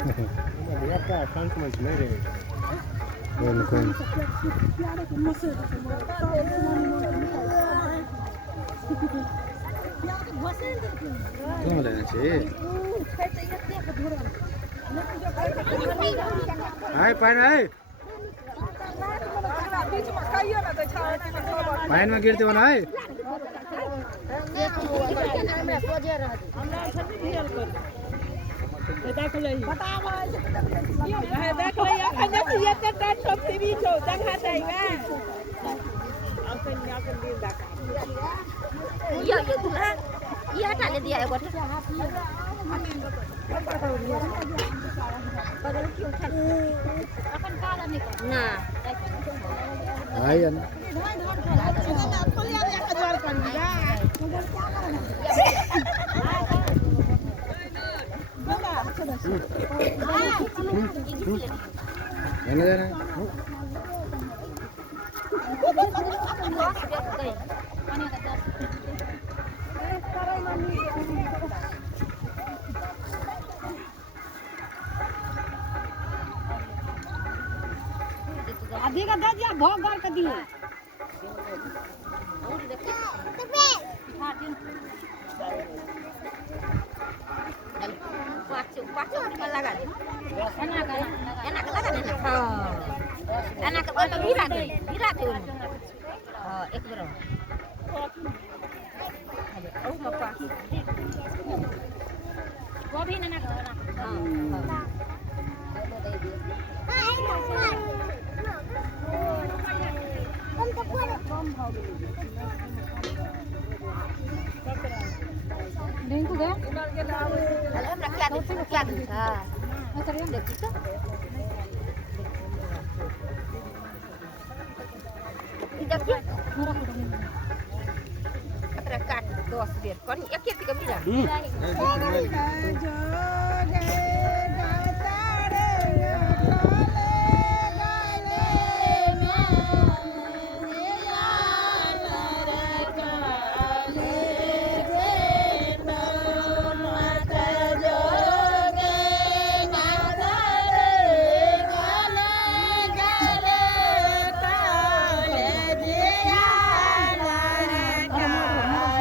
Dia apa? Kan cuma sendiri. Koin. Boleh sih. Hai, pain hai. Pain में गिरते हो ना hai. देख ले अखन ये टेट सब टीवी छौ देखा जाएगा अब तो यहां से लीन देखा ये दूल्हा ये हटा ले दिया है वो ना Hai an. Mana mana? आधी का दे दिया भोग कर के दिए पाँच लगा दे एना का लगा दे हां एना का तो भिरा दे हां एक बेर ओ मप्पा वो भी ना हां Đến cô đó. Em là kia đi. À. Nó sẽ được chứ. Tidak ya? Murah udah ini. Katerakan dos biar. Kon yakin 3 miliar.